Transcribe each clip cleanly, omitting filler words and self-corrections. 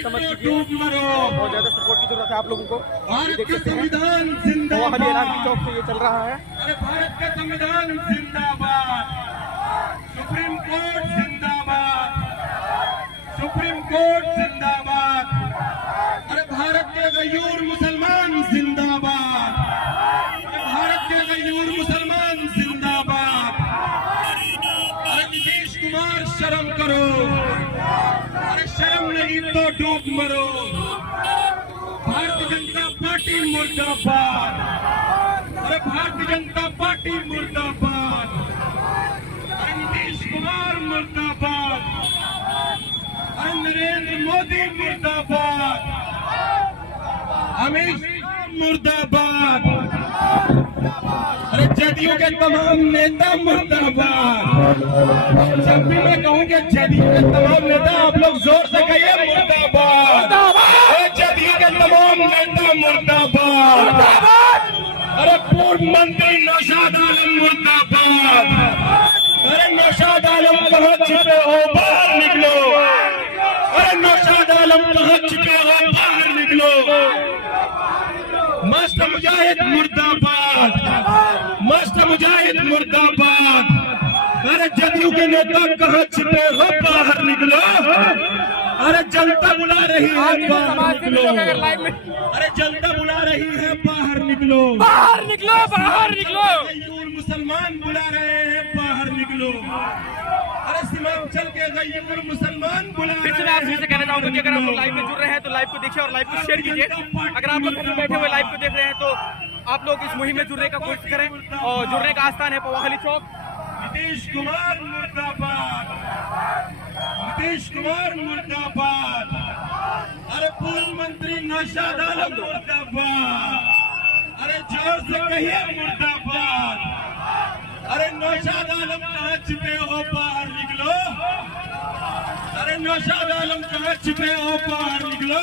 ऐसा मत कीजिए, बहुत ज़्यादा सपोर्ट की जरूरत है आप लोगों को। देख सकते हैं पवाहली एलान चौक से ये चल रहा है। अरे भारत का संविधान जिंदाबाद, सुप्रीम कोर्ट जिंदाबाद, सुप्रीम कोर्ट जिंदाबाद। अरे भारत के गयूर मुसलमान जिंदाबाद, अरे भारत के गयूर मुसलमान जिंदाबाद। अरे नीतीश कुमार शर्म करो, अरे शर्म नहीं तो डूब मरो। भारतीय जनता पार्टी मुर्दाबाद, अरे भारतीय जनता पार्टी मुर्दाबाद। अरे नीतीश कुमार मुर्दाबाद, अरे नरेंद्र मोदी मुर्दाबाद, अमित शाह मुर्दाबाद। अरे जदयू के तमाम नेता मुर्दाबाद। जब भी मैं कहूँगा जदयू के तमाम नेता, आप लोग जोर से कहिए मुर्दाबाद। अरे जदयू के तमाम नेता मुर्दाबाद। अरे पूर्व मंत्री नौशाद आलम मुर्दाबाद। अरे नौशाद आलम कहाँ छिपे हो, बाहर निकलो। अरे नौशाद आलम कहाँ छिपे हो, बाहर निकलो। मस्त मुजाहिद मुर्दाबाद, मस्त मुजाहिद मुर्दाबाद। अरे जदयू के नेता कहाँ छिपे हो, बाहर निकलो। अरे जनता बुला रही है, बाहर निकलो। अरे जनता बुला रही है, बाहर निकलो, बाहर निकलो, बाहर निकलो। गयूर मुसलमान बुला रहे हैं, बाहर निकलो। अरे सीमांचल के गयूर मुसलमान बुला रहे हैं। फिर से मैं आपसे कहना चाहूंगा कि अगर आप लोग लाइव में जुड़ रहे हैं तो लाइव को देखिए और लाइव को शेयर कीजिए। अगर आप लोग कहीं बैठे हुए लाइव को देख रहे हैं तो आप लोग इस मुहिम में जुड़ने का कोशिश करें। और जुड़ने का आस्थान है पवाहली चौक। नीतीश कुमार मुर्दाबाद, नीतीश कुमार मुर्दाबाद। अरे पूर्व मंत्री नौशाद आलम मुर्दाबाद। अरे जोर से कहिए मुर्दाबाद। अरे नौशाद आलम कहाँ छिपे हो, बाहर निकलो। अरे नौशाद आलम कहाँ छिपे हो, बाहर निकलो।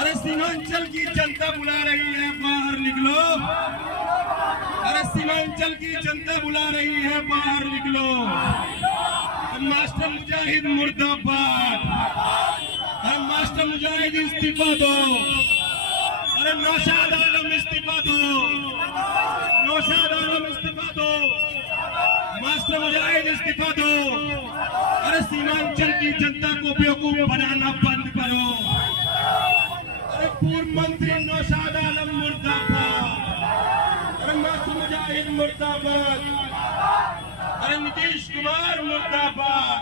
अरे सीमांचल की जनता बुला रही है, बाहर निकलो। अरे सीमांचल की जनता बुला रही है, बाहर निकलो। मास्टर मुजाहिद मुर्दाबाद। अरे मास्टर मुजाहिद इस्तीफा दो। अरे नौशाद आलम इस्तीफा दो, नौशाद आलम इस्तीफा दो, मास्टर मुजाहिद इस्तीफा दो। अरे सीमांचल की जनता को बेवकूफ बनाना बंद करो। अरे पूर्व मंत्री नौशाद आलम मुर्दाबाद। अरे मास्टर मुजाहिद मुर्दाबाद। अरे नीतीश कुमार मुर्दाबाद।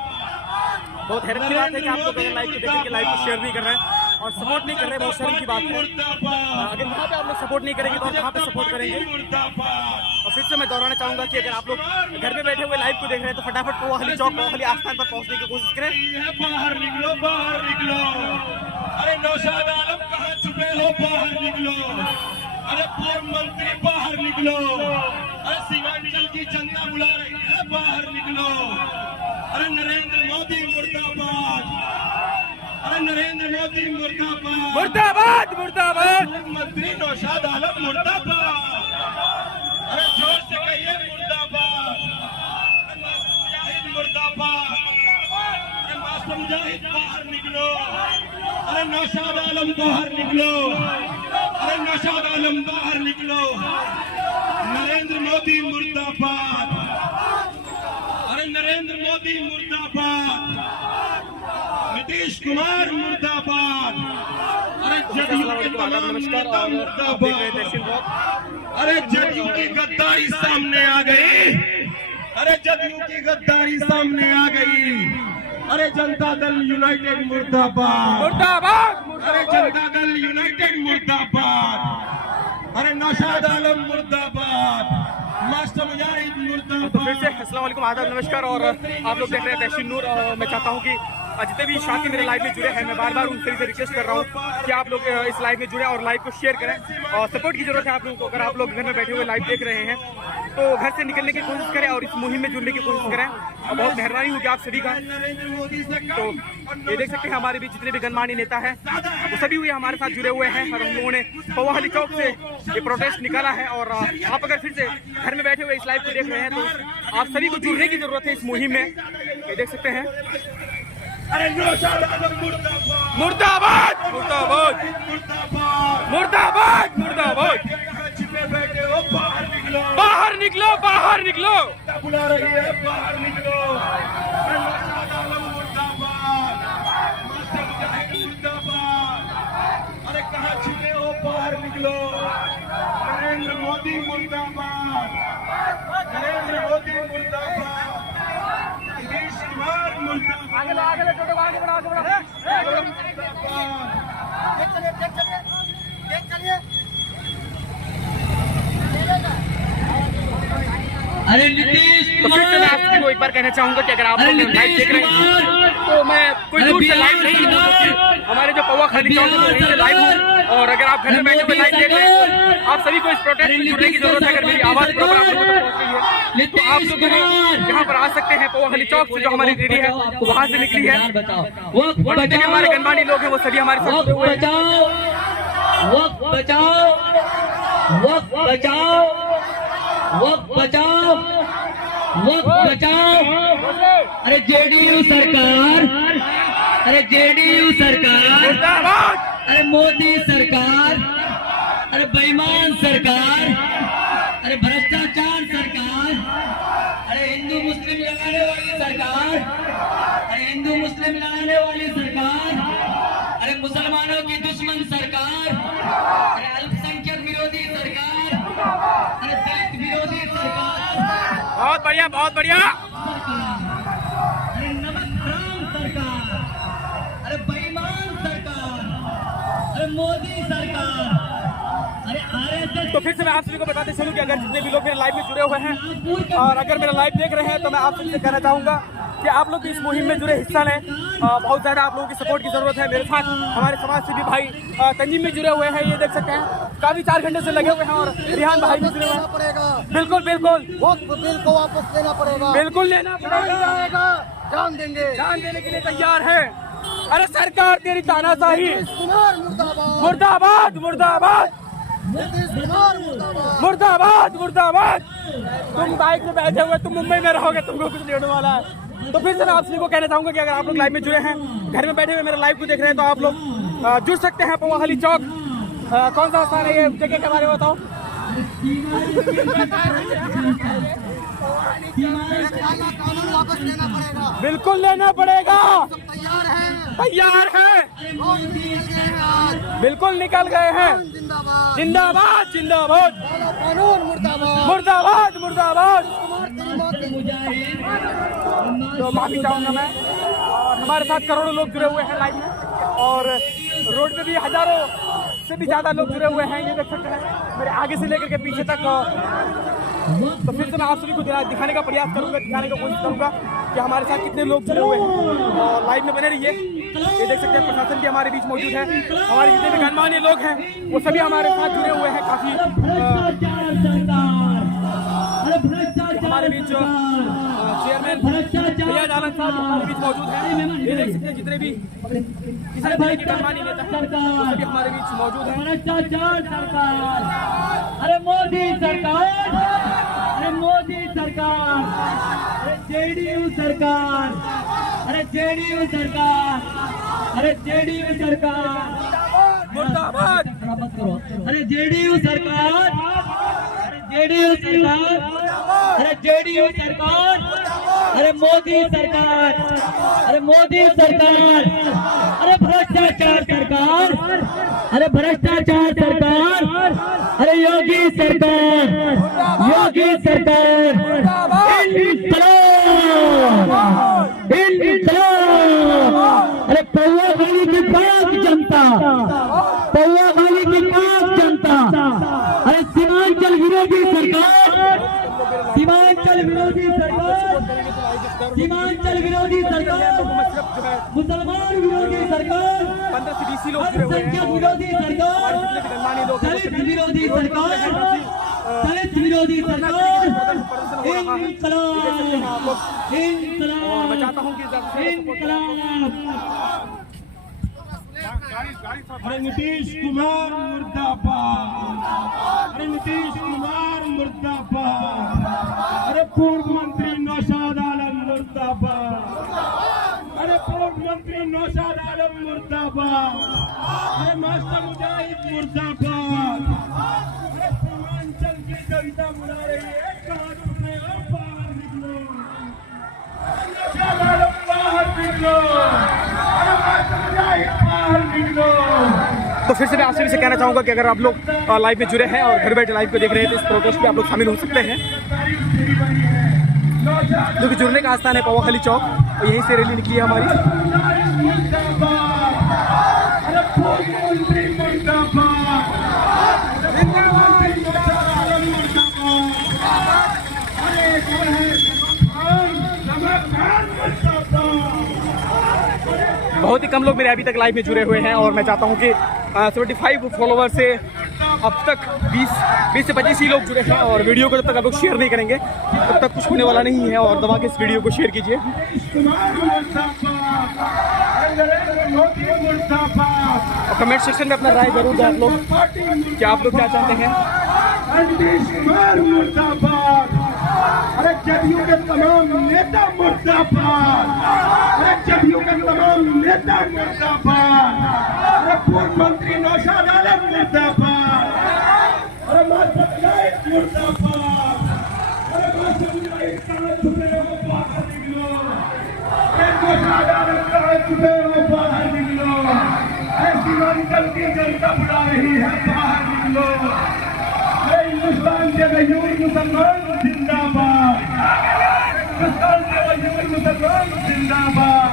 बहुत हैरान की बात है कि आप लोग लाइव को देखेंगे, लाइव को शेयर नहीं कर रहे हैं और सपोर्ट नहीं कर रहे हैं। बहुत शर्म की बात है। अगर वहाँ पे आप लोग सपोर्ट नहीं करेंगे तो कहाँ पे सपोर्ट करेंगे। और फिर से मैं दोहराना चाहूंगा कि अगर आप लोग घर में बैठे हुए लाइव को देख रहे हैं तो फटाफट पवाहली चौक, पवाहली आस्थान पर पहुंचने की कोशिश करें। बाहर निकलो, बाहर निकलो। अरे नौशाद आलम कहाँ छुपे हो, बाहर निकलो। अरे पूर्व मंत्री बाहर निकलो। अरे सीमांचल की जनता बुला रही है, बाहर निकलो। अरे नरेंद्र मोदी मुर्दाबाद। अरे नरेंद्र मोदी मुर्दाबाद, मुर्दाबाद, मुर्दाबाद। मंत्री नौशाद आलम मुर्दाबाद। अरे जोर से कहिए मुर्दाबाद। अरे मास्टर मुजाहिद मुर्दाबाद। अरे मास्टर मुजाहिद बाहर निकलो। अरे नौशाद आलम बाहर निकलो। अरे नौशाद आलम बाहर निकलो। नरेंद्र मोदी मुर्दाबाद। अरे नरेंद्र मोदी मुर्दाबाद। नीतीश कुमार मुर्दाबाद। अरे जदयू के तमाम नेता मुर्दाबाद। अरे जदयू की गद्दारी सामने आ गई। अरे जदयू की गद्दारी सामने आ गई। अरे जनता दल यूनाइटेड मुर्दाबाद, मुर्दाबाद। अरे जनता दल यूनाइटेड मुर्दाबाद। अरे नौशाद आलम मुर्दाबाद, मास्टर मुजाहिद मुर्दाबाद। तो फिर से अस्सलाम वालेकुम, आदाब, नमस्कार। और आप लोग देख रहे हैं तहसीन नूर। और मैं चाहता हूँ कि जितने भी साथी मेरे लाइव में जुड़े हैं, मैं बार बार उन सभी से रिक्वेस्ट कर रहा हूँ कि आप लोग इस लाइव में जुड़े और लाइव को शेयर करें। और सपोर्ट की जरूरत है आप लोगों को। अगर आप लोग घर में बैठे हुए लाइव देख रहे हैं तो घर से निकलने की कोशिश करें और इस मुहिम में जुड़ने की कोशिश करें। और बहुत मेहरबानी होगी आप सभी का। तो ये देख सकते हैं हमारे बीच जितने भी गणमान्य नेता हैं वो सभी हुए हमारे साथ जुड़े हुए हैं। और हम लोगों ने पवाहली चौक से ये प्रोटेस्ट निकाला है। और आप अगर फिर से घर में बैठे हुए इस लाइव को देख रहे हैं तो आप सभी को जुड़ने की जरूरत है इस मुहिम में। ये देख सकते हैं। अरे नौशाद आलम मुर्दाबाद, मुर्दाबाद मुर्दाबाद मुर्दाबाद मुर्दाबाद मुर्दाबाद कहाँ छिपे बैठे हो, बाहर निकलो, बाहर निकलो बाहर निकलो बुला रही है, बाहर निकलो। नौशाद आलम मुर्दाबाद, मास्टर मुजाहिद मुर्दाबाद। अरे कहाँ छिपे हो, बाहर निकलो। नरेंद्र मोदी मुर्दाबाद, नरेंद्र मोदी मुर्दाबाद, नीतीश कुमार मुर्दाबाद, अरे नीतीश तो फिर से मैं आप सभी को एक बार कहना चाहूंगा कि अगर आप लोग लाइव देख रहे हैं तो मैं कोई दूर से लाइव नहीं हूँ, क्योंकि हमारे जो पौवा खाली चौक है वहीं से लाइव हूँ। और अगर आप घर में बैठे हुए लाइव देख रहे हैं तो आप सभी को इस प्रोटेस्ट में जुड़ने की जरूरत है। अगर मेरी आवाज प्रॉपर आप लोगों तक पहुंच रही है तो आप लोग यहाँ पर आ सकते हैं। पौवा खाली चौक से जो हमारी रैली है वहाँ से निकली है और जितने भी हमारे गणमान्य लोग हैं वो सभी हमारे साथ जुड़े हुए हैं। वक्त बचाओ, वक्त बचाओ, वक्त बचाओ, वक्त बचाओ। अरे जेडीयू सरकार, अरे जेडीयू सरकार, मुर्दाबाद अरे मोदी सरकार, अरे बेईमान सरकार, अरे भ्रष्टाचार सरकार, अरे हिंदू मुस्लिम लड़ाने वाली सरकार, अरे हिंदू मुस्लिम लड़ाने वाली सरकार, अरे मुसलमानों की दुश्मन सरकार, अरे अल्पसंख्यक विरोधी सरकार, अरे दलित विरोधी सरकार, बहुत बढ़िया बहुत बढ़िया। अरे नमक हराम सरकार, अरे बेईमान सरकार, अरे मोदी सरकार, अरे आरएसएस। तो फिर से मैं आप सभी को बताते चलूं कि अगर जितने भी लोग मेरे लाइव में जुड़े हुए हैं और अगर मेरा लाइव देख रहे हैं तो मैं आप सभी से कहना चाहूंगा कि आप लोग भी इस मुहिम में जुड़े हिस्सा लें। बहुत ज़्यादा आप लोगों की सपोर्ट की ज़रूरत है। मेरे साथ हमारे समाज सेवी भाई तंजीम में जुड़े हुए हैं, ये देख सकते हैं काफ़ी 4 घंटे से लगे हुए हैं। और रिहान भाई भी जुड़े हुए हैं। बिल्कुल बिल्कुल वक्त बिल को वापस लेना पड़ेगा, बिल्कुल लेना पड़ेगा, जान देंगे, जान देने के लिए तैयार है। अरे सरकार तेरी तानाशाही नीतीश कुमार मुर्दाबाद, मुर्दाबाद मुर्दाबाद नीतीश कुमार मुर्दाबाद। मुर्दाबाद मुर्दाबाद। तुम बाइक में बैठे हुए, तुम मुंबई में रहोगे, तुमको कुछ नहीं होने वाला है। तो फिर से मैं आप सभी को कहना चाहूंगा कि अगर आप लोग लाइव में जुड़े हैं, घर में बैठे हुए मेरे लाइव को देख रहे हैं तो आप लोग जुड़ सकते हैं। पौवा खाली चौक कौन सा स्थान है, ये जगह के बारे में बताओ। कानून वापस लेना पड़ेगा, बिल्कुल लेना पड़ेगा, तैयार है, तैयार है, वोट निकल गए हैं आज, बिल्कुल निकल गए हैं। जिंदाबाद, जिंदाबाद जिंदाबाद काला कानून मुर्दाबाद, मुर्दाबाद मुर्दाबाद। कुमार तेरी मौत नहीं। तो माफी चाहूंगा मैं। और हमारे साथ करोड़ों लोग जुड़े हुए हैं लाइव में और रोड पे भी हजारों से भी ज्यादा लोग जुड़े हुए हैं, ये देख सकते हैं मेरे आगे से लेकर के पीछे तक। तो फिर से मैं आप सभी को दिखाने का प्रयास करूंगा, दिखाने का कोशिश करूंगा कि हमारे साथ कितने लोग जुड़े हुए हैं। और लाइव में बने रहिए। ये देख सकते हैं प्रशासन भी हमारे बीच मौजूद है, हमारे जितने भी गणमान्य लोग हैं वो सभी हमारे साथ जुड़े हुए हैं। काफी हमारे बीच चेयरमैन भैया आनंद साहब हमारे बीच मौजूद हैं। ये देख सकते हैं जितने भी किसी तरह के गणमान्य नेता हैं वो सभी हमारे बीच मौजूद हैं। भ्रष्टाचार सरकार, अरे मोदी सरकार, अरे मोदी सरकार, अरे जेडीयू सरकार, अरे जेडीयू सरकार, अरे जेडीयू सरकार, मुर्दाबाद अरे जेडीयू सरकार, अरे जेडीयू सरकार, अरे जेडीयू सरकार, अरे मोदी सरकार, अरे मोदी सरकार, अरे भ्रष्टाचार सरकार, अरे भ्रष्टाचार सरकार, अरे योगी सरकार, योगी सरकार, इंकलाब, इंकलाब। अरे पौवा खाली की पाक जनता, पौवा खाली की पाक जनता, अरे सीमांचल विरोधी सरकार, सीमांचल विरोधी सरकार, सीमांचल विरोधी सरकार, मुसलमान विरोधी सरकार, 15 से 20 लोग जुड़े हुए हैं। अल्पसंख्यक विरोधी सरकार, दलित विरोधी सरकार, दलित विरोधी सरकार, इंकलाब, इंकलाब, मैं चाहता हूँ कि इंकलाब। अरे नीतीश कुमार मुर्दाबाद, अरे नीतीश कुमार मुर्दाबाद, अरे पूर्व मंत्री नौशाद आलम मुर्दाबाद, अरे पूर्व मंत्री नौशाद आलम मुर्दाबाद, अरे मास्टर मुजाहिद मुर्दाबाद, अरे सीमांचल की जनता बुला रही है कानून में और बाहर निकलो, बाहर निकलो, अरे मास्टर मुजाहिद बाहर निकलो। तो फिर से मैं आप सभी से कहना चाहूँगा कि अगर आप लोग लाइव में जुड़े हैं और घर बैठे लाइव को देख रहे हैं तो इस प्रोटेस्ट में आप लोग शामिल हो सकते हैं, जो कि जुड़ने का आस्थान है पवा खाली चौक, और यहीं से रैली निकली है हमारी। बहुत ही कम लोग मेरे अभी तक लाइव में जुड़े हुए हैं और मैं चाहता हूं कि 75 फॉलोवर से अब तक 20 से 25 ही लोग जुड़े हैं, और वीडियो को जब तक आप लोग शेयर नहीं करेंगे तब तक कुछ होने वाला नहीं है। और दबा के इस वीडियो को शेयर कीजिए। और कमेंट सेक्शन में अपना राय जरूर दें आप लोग कि आप लोग क्या चाहते हैं। अरे जदयू के तमाम नेता मुर्दाबाद, अरे जदयू के तमाम नेता मुर्दाबाद, अरे पूर्व मंत्री नौशाद आलम मुर्दाबाद, अरे मास्टर मुजाहिद मुर्दाबाद, अरे मास्टर मुजाहिद कहाँ छुपे हो बाहर निकलो, अरे नौशाद आलम कहाँ छुपे हो बाहर निकलो, अरे सीमांचल की जनता बुला रही है बाहर निकलो, अरे हिंदुस्तान के मजदूर मुसलमान जिंदाबाद, हिंदुस्तान के मजदूर मुसलमान जिंदाबाद,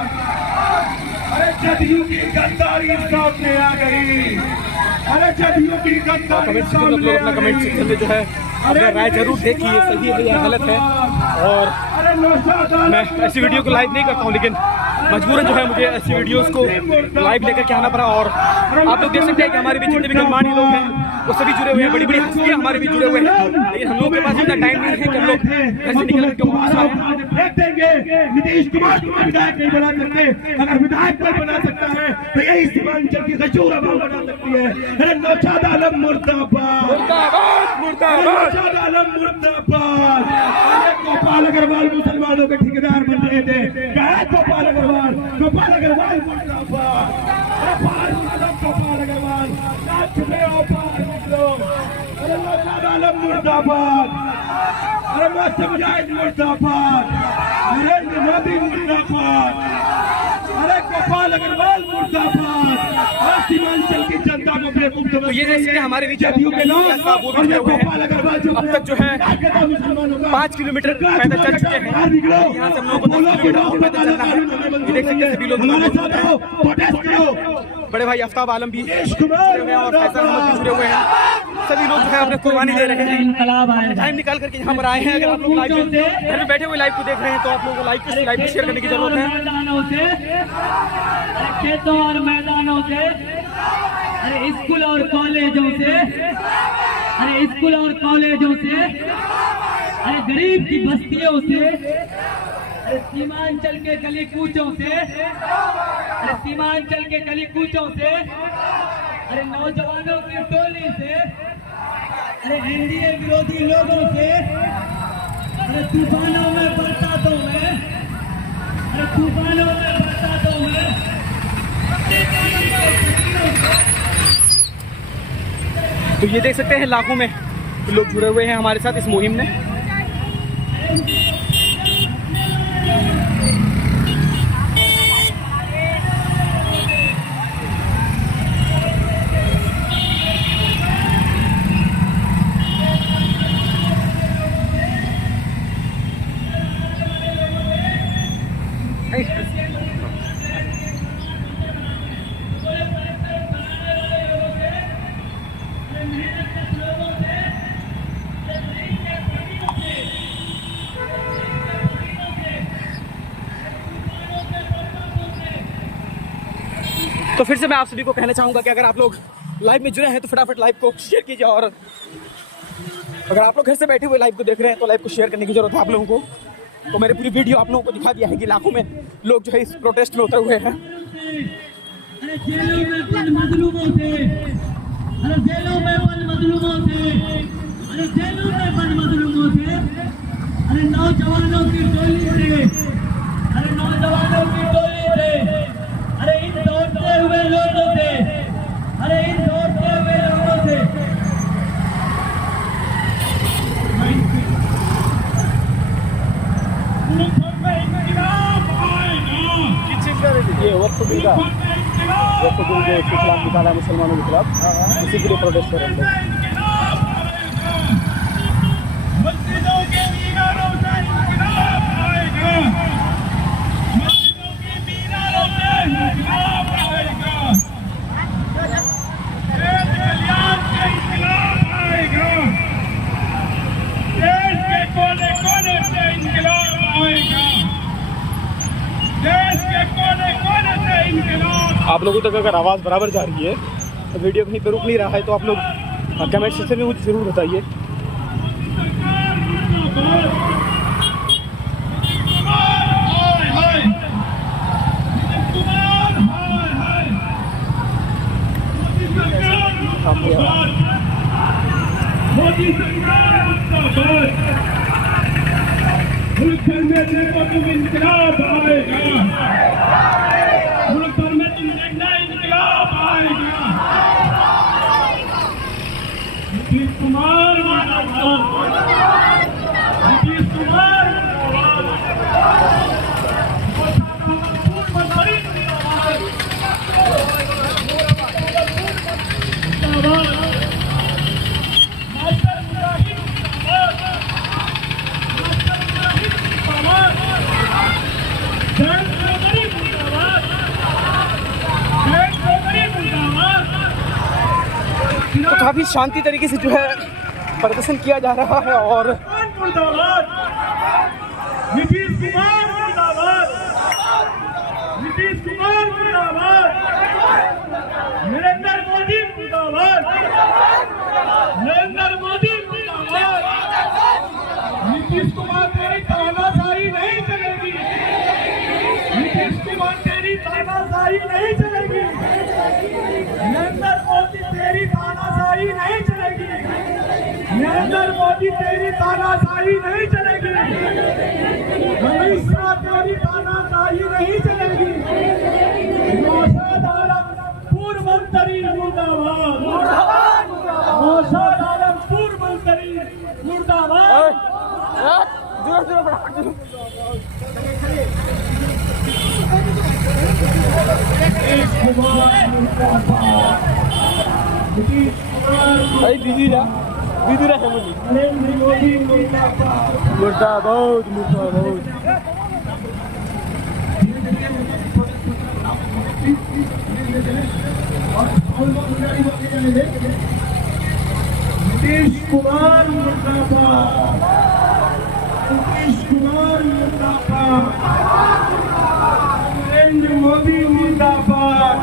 अरे जदयू की गद्दारी सामने आ गई, अरे जदयू की गद्दारी सामने आ गई। कमेंट सेक्शन में जो है अपना राय जरूर दें कि ये सही है या गलत है। और मैं ऐसी वीडियो को लाइव नहीं करता हूँ, लेकिन मजबूरन जो है मुझे ऐसी वीडियोस को लाइव लेकर के आना पड़ा। और आप लोग देख सकते हैं कि हमारे बीच जितने भी गणमान्य लोग हैं वो सभी जुड़े हुए हैं, बड़ी बड़ी हस्तियां हमारे बीच जुड़े हुए हैं, लेकिन हम लोगों के पास इतना टाइम नहीं है कि हम लोग घर से निकल के वापस आए। नीतीश कुमार को विधायक नहीं बना सकते, अगर विधायक कोई बना सकता है तो यही सीमांचल की गजूर बना सकती है। अरे नौशाद आलम मुर्दाबाद, मुर्दाबाद, मुर्दाबाद, नौशाद आलम मुर्दाबाद। अरे गोपाल अग्रवाल मुसलमानों के ठेकेदार बन रहे थे, कहा गोपाल अग्रवाल, गोपाल अग्रवाल मुर्दाबाद, अरे बाहर निकलो गोपाल अग्रवाल, ना छुपे हो बाहर निकलो, अरे नौशाद आलम मुर्दाबाद, अरे मास्टर मुजाहिद मुर्दाबाद, नरेंद्र मोदी मुर्दाबाद, अरे गोपाल अग्रवाल मुर्दाबाद, और सीमांचल की जनता को बेवकूफ तो ये जैसे हमारे बीच जदयू के लोग गोपाल अग्रवाल जो अब तक जो है 5 किलोमीटर पैदल चल चुके हैं। यहाँ से हम लोगों को 10 किलोमीटर पैदल चलना है। ये देख सकते हैं सभी लोग बड़े भाई आफ्ताब आलम भी जुड़े हुए हैं और फैसल अहमद भी जुड़े हुए हैं। सभी लोग जो है अपने कुर्बानी दे रहे हैं, टाइम निकाल करके यहाँ पर आए हैं। अगर आप लोग लाइव में घर में बैठे हुए लाइव को देख रहे हैं तो आप लोगों को लाइव को शेयर करने की जरूरत है। खेतों और मैदानों से, अरे स्कूल और कॉलेजों से, अरे स्कूल और कॉलेजों से, अरे गरीब की बस्तियों से, अरे सीमांचल के गली कूचों से, अरे सीमांचल के गली कूचों से, अरे नौजवानों की टोली से, अरे एनडीए विरोधी लोगों से, अरे तूफानों में बरसातों में, अरे तूफानों में बरसातों में, तो ये देख सकते हैं लाखों में लोग जुड़े हुए हैं हमारे साथ इस मुहिम में। तो फिर से मैं आप सभी को कहना चाहूँगा कि अगर आप लोग लाइव में जुड़े हैं तो फटाफट लाइव को शेयर कीजिए। और अगर आप लोग घर से बैठे हुए लाइव को देख रहे हैं तो लाइव को शेयर करने की जरूरत है आप लोगों को। तो मैंने पूरी वीडियो आप लोगों को दिखा दिया है कि लाखों में लोग जो है इस प्रोटेस्ट में उतरे हुए हैं। अरे जेलों में बंद मजलूमों से, अरे जेलों में बंद मजलूमों से, अरे जेलों में बंद मजलूमों से, अरे नौजवानों की टोली से, अरे नौजवानों की टोली से, अरे इन दौड़ते जैसे कि जो खिलाफ निकाला मुसलमानों के खिलाफ, इसी के लिए प्रोटेस्ट कर रहे थे। मस्जिदों के मीनारों से इंकलाब आएगा, मस्जिदों के मीनारों से इंकलाब आएगा, देश कल्याण से इंकलाब आएगा, देश के कोने कोने से इंकलाब आएगा, देश के कोने कोने से इंकलाब। आप लोगों तक अगर आवाज़ बराबर जा रही है, तो वीडियो कहीं पर रुक नहीं रहा है, तो आप लोग कमेंट सेक्शन में मुझे ज़रूर बताइए। मोदी सरकार मुर्दाबाद, मुल्क भर में देखो तुम इंकलाब आएगा, मुल्क भर में तुम देखना इंकलाब आएगा। नीतीश कुमार मुर्दाबाद, नीतीश कुमार तो काफ़ी शांति तरीके से जो है प्रदर्शन किया जा रहा है। और नीतीश कुमार मुर्दाबाद, नीतीश कुमार मुर्दाबाद, नरेंद्र मोदी मुर्दाबाद, नरेंद्र मोदी मुर्दाबाद। नीतीश कुमार तेरी तानाशाही नहीं चलेगी, नीतीश कुमार तेरी तानाशाही नहीं चलेगी, नरेंद्र मोदी तेरी तानाशाही नहीं चलेगी, नरेंद्र मोदी तेरी तानाशाही नहीं चलेगी, अमित शाह तेरी तानाशाही नहीं चलेगी। नौशाद आलम पूर्व मंत्री मुर्दाबाद, नौशाद आलम पूर्व मंत्री मुर्दाबाद। नीतीश कुमार मुर्दाबाद, नीतीश कुमार दीदी रहा है मुझे नरेंद्र मोदी मुर्दाबाद, मुर्दाबाद मुर्दाबाद। नीतीश कुमार मुर्दाबाद, नीतीश कुमार मुर्दाबाद, नरेंद्र मोदी मुर्दाबाद,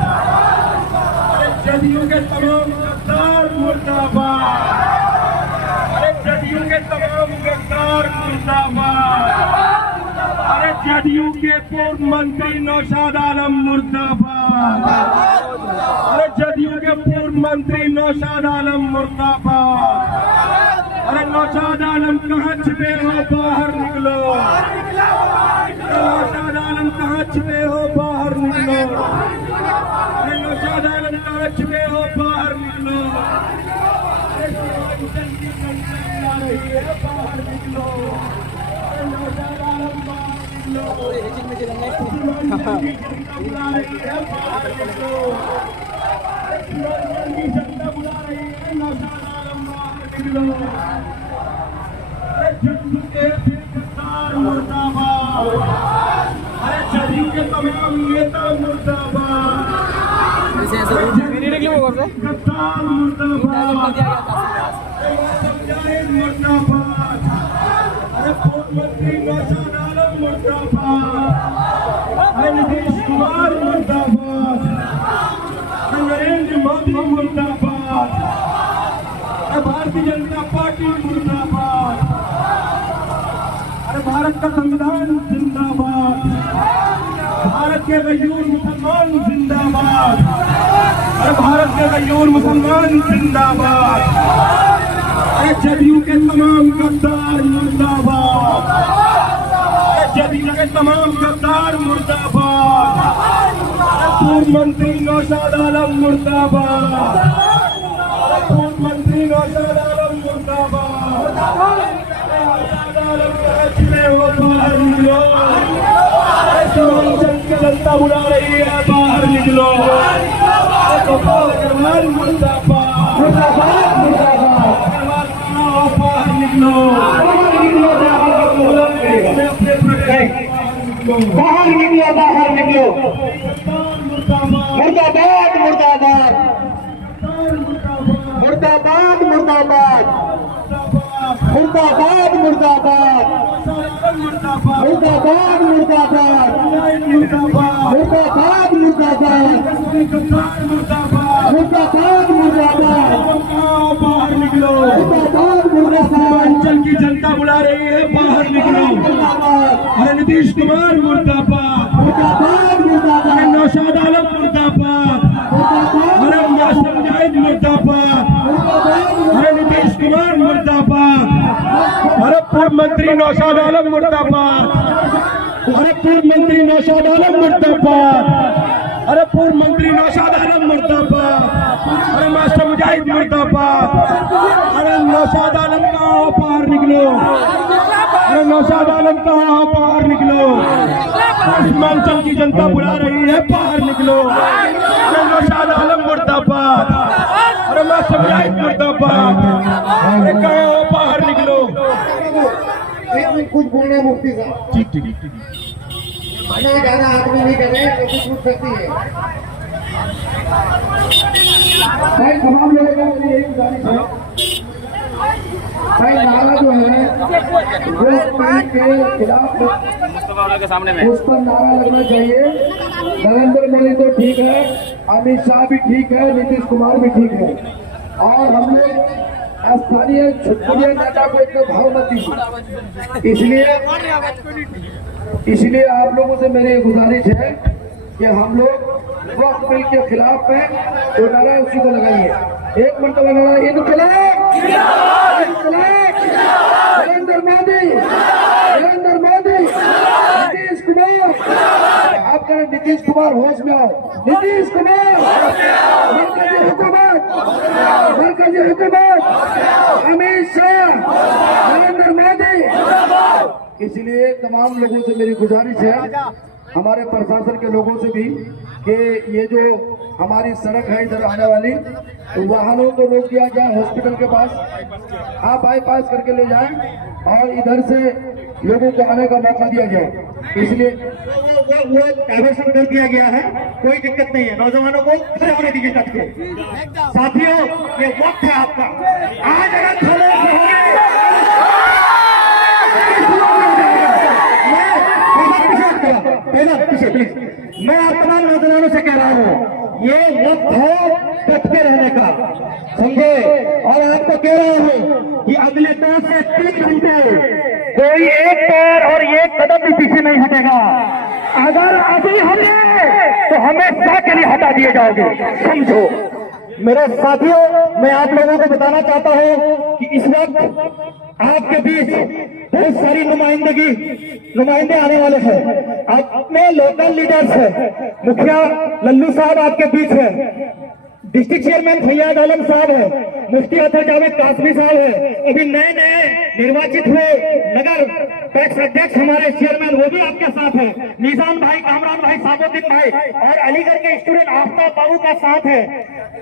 जदयू के तमाम गद्दार मुर्दाबाद, अरे जदयू के तमाम गद्दार मुर्दाबाद, अरे जदयू के पूर्व मंत्री नौशाद आलम मुर्दाबाद, अरे जदयू के पूर्व मंत्री नौशाद आलम मुर्दाबाद। अरे नौशाद आलम कहाँ छिपे हो, बाहर निकलो, नौशाद आलम कहाँ छिपे हो, बाहर निकलो, अरे नौशाद आलम कहाँ छिपे हो, बाहर निकलो, बाहर निकलो, नौशाद आलम बाहर निकलो, बाहर निकलो, जनता बुला रही है, नौशाद आलम बाहर निकलो। अरे जदयू के गद्दार मुर्दाबाद, अरे जदयू के तमाम नेता मुर्दाबाद, गद्दार मुर्दाबाद, मुजाहिद मुर्दाबाद, अरे पूर्व मंत्री नौशाद आलम मुर्दाबाद, अरे नीतीश कुमार मुर्दाबाद, नरेंद्र मोदी मुर्दाबाद, भारतीय जनता पार्टी मुर्दाबाद, अरे भारत का संविधान जिंदाबाद, भारत के गयूर मुसलमान जिंदाबाद, अरे भारत के गयूर मुसलमान जिंदाबाद, अरे जदयू के तमाम गद्दार मुर्दाबाद, अरे जदयू के तमाम गद्दार मुर्दाबाद, पूर्व मंत्री नौशाद आलम मुर्दाबाद, पूर्व मंत्री नौशाद आलम मुर्दाबाद, नौशाद आलम कहाँ छिपे हो, बाहर निकलो, जनता बुला रही है, बाहर निकलो। गोपाल अग्रवाल मुर्दाबाद, मुर्दाबाद, मुर्दाबाद। अग्रवाल बाहर निकलो, बाहर निकलो, बाहर निकलो, बाहर निकलो। मुर्दाबाद, मुर्दाबाद, मुर्दाबाद, मुर्दाबाद, मुर्दाबाद, मुर्दाबाद, मुर्दाबाद, मुर्दाबाद, मुर्दाबाद, मुर्दाबाद, मुर्दाबाद। बाहर निकलो, मुर्दाबाद, मुर्दाबाद। अंचल की जनता बुला रही है, बाहर निकलो। अरे नीतीश कुमार मुर्दाबाद, मुर्दाबाद, मुर्दाबाद। नौशाद आलम मुर्दाबाद, अरे मासूम जाहिद मुर्दाबाद, अरे नीतीश कुमार मुर्दाबाद, अरे पूर्व मंत्री नौशाद आलम मुर्दाबाद, अरे पूर्व मंत्री नौशाद आलम मुर्दाबाद, अरे पूर्व मंत्री नौशाद आलम मुर्दाबाद, अरे मास्टर मुजाहिद मुर्दाबाद। अरे नौशाद आलम कहाँ हो, बाहर निकलो। अरे नौशाद आलम कहाँ हो, बाहर निकलो। सीमांचल की जनता बुला रही है, बाहर निकलो। अरे नौशाद आलम मुर्दाबाद, अरे मास्टर मुजाहिद मुर्दाबाद। अरे कहाँ हो, बाहर निकलो। कुछ बोलना मुफ्ती साहब, ठीक ठीक ठीक। मना ज्यादा आदमी नहीं कर रहे तो कुछ पूछ सकती है। भाई तमाम लोगों का मुझे यही गुजारिश है, भाई नारा जो है वो पार्टी के खिलाफ के सामने में उस पर नारा लगना चाहिए। नरेंद्र मोदी तो ठीक है, अमित शाह भी ठीक है, नीतीश कुमार भी ठीक है, और हम लोग स्थानीय छुटपुरिया नेता को एक भाव मत दीजिए। इसलिए आप लोगों से मेरी गुजारिश है कि हम लोग वक्त बिल के खिलाफ हैं, जो नारा है उसी को लगाइए। एक मरतबा नारा इनकलाब, इनकलाब, नरेंद्र मोदी, नरेंद्र मोदी, नीतीश कुमार। आप करें नीतीश कुमार, होश में आओ। नीतीश कुमार, मरकजी हुकूमत, मरकजी हुकूमत, अमित शाह, नरेंद्र मोदी। इसलिए तमाम लोगों से मेरी गुजारिश है, हमारे प्रशासन के लोगों से भी, कि ये जो हमारी सड़क है इधर आने वाली, तो वाहनों को रोक दिया जाए हॉस्पिटल के पास, आप बाईपास करके ले जाएं और इधर से लोगों को आने का मौका दिया जाए। इसलिए वो डाइवर्सन कर दिया गया है, कोई दिक्कत नहीं है। नौजवानों को खड़े होने दीजिए तक के। साथियों, ये वक्त है आपका, आज अगर खड़े होंगे मैं आप तमाम नौजवानों से कह रहा हूँ, ये वक्त है डट के रहने का, समझे। और आपको कह रहा हूँ कि अगले 2 से 3 घंटे कोई एक पैर और एक कदम भी पीछे नहीं हटेगा। अगर अभी हटे तो हमेशा के लिए हटा दिए जाओगे, समझो। मेरे साथियों, मैं आप लोगों को बताना चाहता हूँ कि इस वक्त आपके बीच बहुत सारी नुमाइंदे आने वाले हैं। आप अपने लोकल लीडर्स हैं, मुखिया लल्लू साहब आपके बीच है, डिस्ट्रिक्ट चेयरमैन फैयाज आलम साहब है, मुफ्ती अतर जावेद कासमी साहब है, अभी नए निर्वाचित हुए नगर पैक्स अध्यक्ष हमारे चेयरमैन, वो भी आपके साथ है, निजाम भाई, कामरान भाई, साबुद्दीन भाई, और अलीगढ़ के स्टूडेंट आफ्ताब बाबू का साथ है।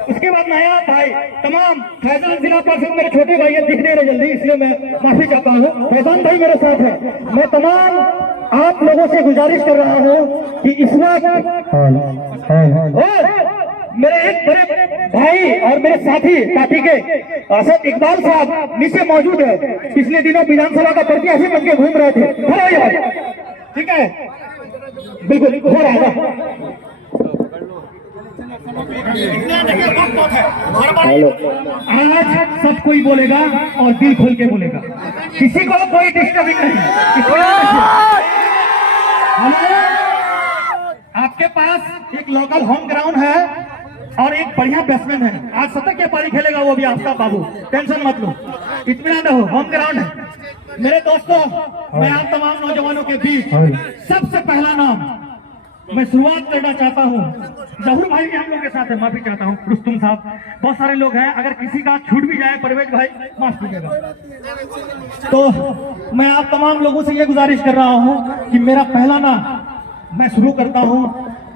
उसके बाद नया भाई, तमाम फैजान जिला परिषद मेरे छोटे भाई दिख नहीं रहे जल्दी, इसलिए मैं माफी चाहता हूँ। फैजान भाई मेरे साथ है। मैं तमाम आप लोगों से गुजारिश कर रहा हूँ कि इस वक्त मेरे एक बड़े भाई और मेरे साथी पार्टी के असद इकबाल साहब नीचे मौजूद है, पिछले दिनों विधानसभा का प्रत्याशी बन के घूम रहे थे। ठीक है, बिल्कुल हो रहा है। आज सब कोई बोलेगा और दिल खोल के बोलेगा, किसी को कोई डिस्टर्बिंग नहीं। आपके पास एक लोकल होम ग्राउंड है और एक बढ़िया बैट्समैन है। आज शतक के पारी खेलेगा वो भी आफ्ताब बाबू, टेंशन मत लो, इत्मीनान रहो, होम ग्राउंड है। मेरे दोस्तों, मैं आप तमाम नौजवानों के बीच सबसे पहला नाम मैं शुरुआत करना चाहता हूँ। जहूर भाई भी हम लोग के साथ है, माफी चाहता हूँ, रुस्तुम साहब, बहुत सारे लोग हैं, अगर किसी का छूट भी जाए, परवेज भाई माफ कीजिएगा। तो मैं आप तमाम लोगों से ये गुजारिश कर रहा हूँ कि मेरा पहला नाम मैं शुरू करता हूं